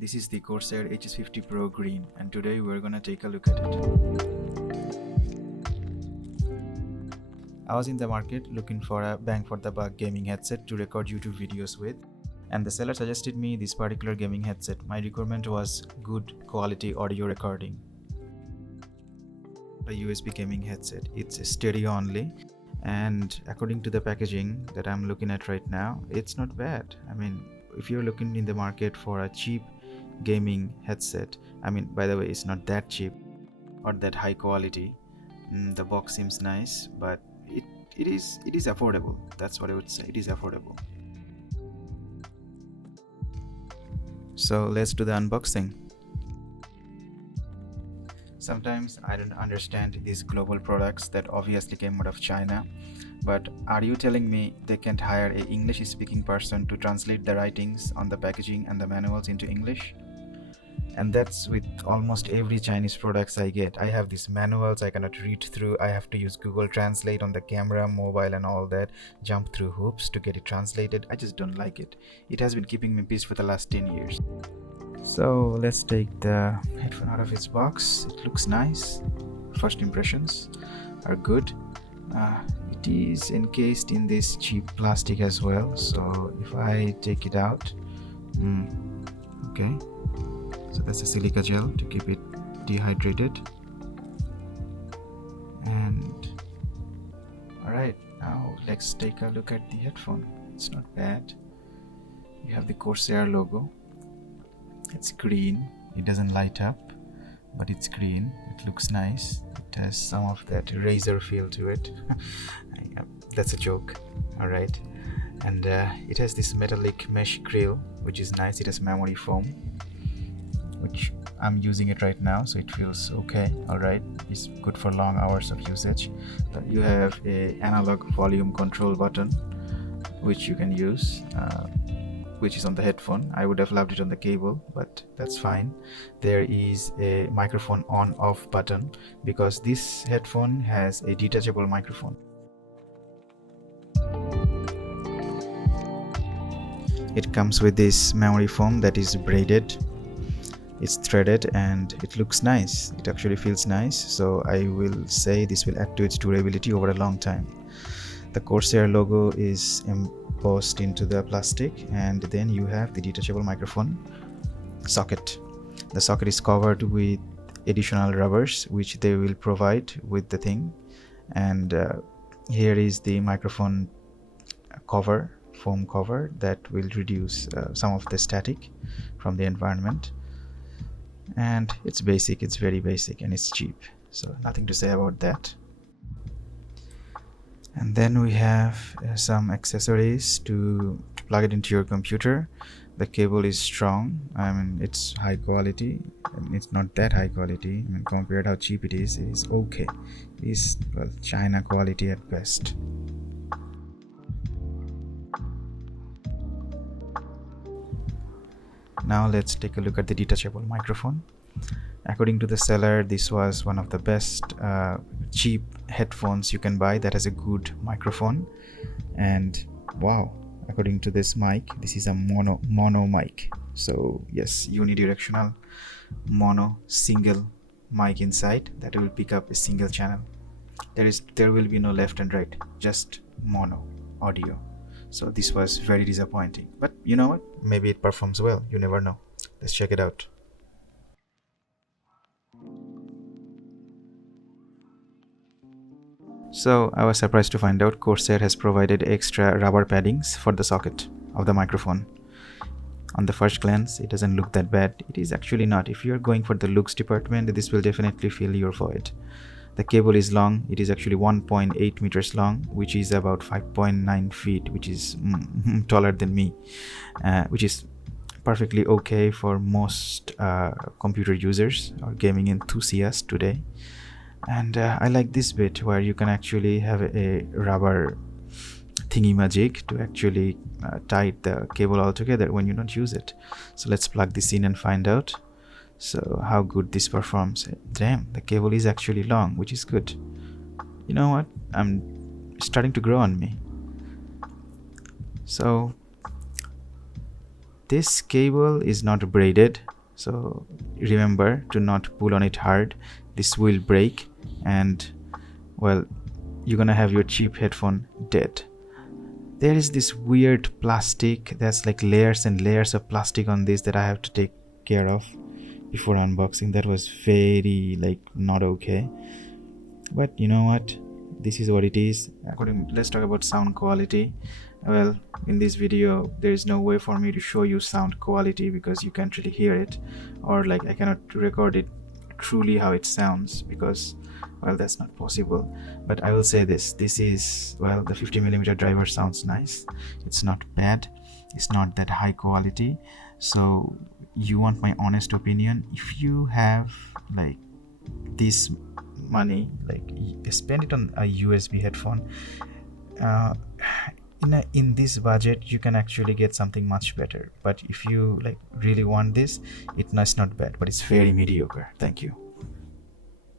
This is the Corsair HS-50 Pro Green, and today we're gonna take a look at it. I was in the market looking for a bang for the buck gaming headset to record YouTube videos with, and the seller suggested me this particular gaming headset. My requirement was good quality audio recording. A USB gaming headset. It's stereo only, and according to the packaging that I'm looking at right now, it's not bad. I mean, if you're looking in the market for a cheap gaming headset, I mean, by the way, it's not that cheap or that high quality. The box seems nice, but it is affordable. That's what I would say. It is affordable. So let's do the unboxing. Sometimes I don't understand these global products that obviously came out of China, but are you telling me they can't hire an English speaking person to translate the writings on the packaging and the manuals into English? And that's with almost every Chinese products I get. I have these manuals I cannot read through. I have to use Google Translate on the camera, mobile and all that, jump through hoops to get it translated. I just don't like it. It has been keeping me busy for the last 10 years. So let's take the headphone out of its box. It looks nice. First impressions are good. It is encased in this cheap plastic as well. So if I take it out, okay. So that's a silica gel to keep it dehydrated. And alright, now let's take a look at the headphone. It's not bad. You have the Corsair logo. It's green. It doesn't light up, but it's green. It looks nice. It has some of that razor feel to it. That's a joke. Alright. And it has this metallic mesh grill, which is nice. It has memory foam, which I'm using it right now, so it feels okay. Alright, it's good for long hours of usage. But you have a analog volume control button, which you can use, which is on the headphone. I would have loved it on the cable, but that's fine. There is a microphone on off button because this headphone has a detachable microphone. It comes with this memory foam that is braided. It's threaded and it looks nice. It actually feels nice, so I will say this will add to its durability over a long time. The Corsair logo is embossed into the plastic, and then you have the detachable microphone socket. The socket is covered with additional rubbers which they will provide with the thing, and here is the microphone cover, foam cover, that will reduce some of the static from the environment. And it's basic, it's very basic, and it's cheap, so nothing to say about that. And then we have some accessories to plug it into your computer. The cable is strong. I mean, it's high quality. I mean, it's not that high quality. I mean, compared how cheap it is okay. It is, well, China quality at best. Now let's take a look at the detachable microphone. According to the seller, this was one of the best cheap headphones you can buy that has a good microphone. And wow, according to this mic, this is a mono mic. So yes, unidirectional mono single mic inside that will pick up a single channel. There will be no left and right, just mono audio. So this was very disappointing, but you know what, maybe it performs well, you never know. Let's check it out. So I was surprised to find out Corsair has provided extra rubber paddings for the socket of the microphone. On the first glance, it doesn't look that bad. It is actually not. If you're going for the looks department, this will definitely fill your void. The cable is long. It is actually 1.8 meters long, which is about 5.9 feet, which is taller than me, which is perfectly okay for most computer users or gaming enthusiasts today. And I like this bit where you can actually have a rubber thingy magic to actually tie the cable all together when you don't use it. So let's plug this in and find out. So how good this performs. Damn, the cable is actually long, which is good. You know what, I'm starting to grow on me. So this cable is not braided, so remember to not pull on it hard. This will break and, well, you're gonna have your cheap headphone dead. There is this weird plastic, that's like layers and layers of plastic on this that I have to take care of before unboxing. That was very like not okay, but you know what, this is what it is. Let's talk about sound quality. Well, in this video there is no way for me to show you sound quality because you can't really hear it, or like I cannot record it truly how it sounds because, well, that's not possible. But I will say this is, well, the 50mm driver sounds nice. It's not bad, it's not that high quality. So you want my honest opinion, if you have like this money, like spend it on a USB headphone. In this budget you can actually get something much better, but if you like really want this, it's not bad, but it's very mediocre. Thank you.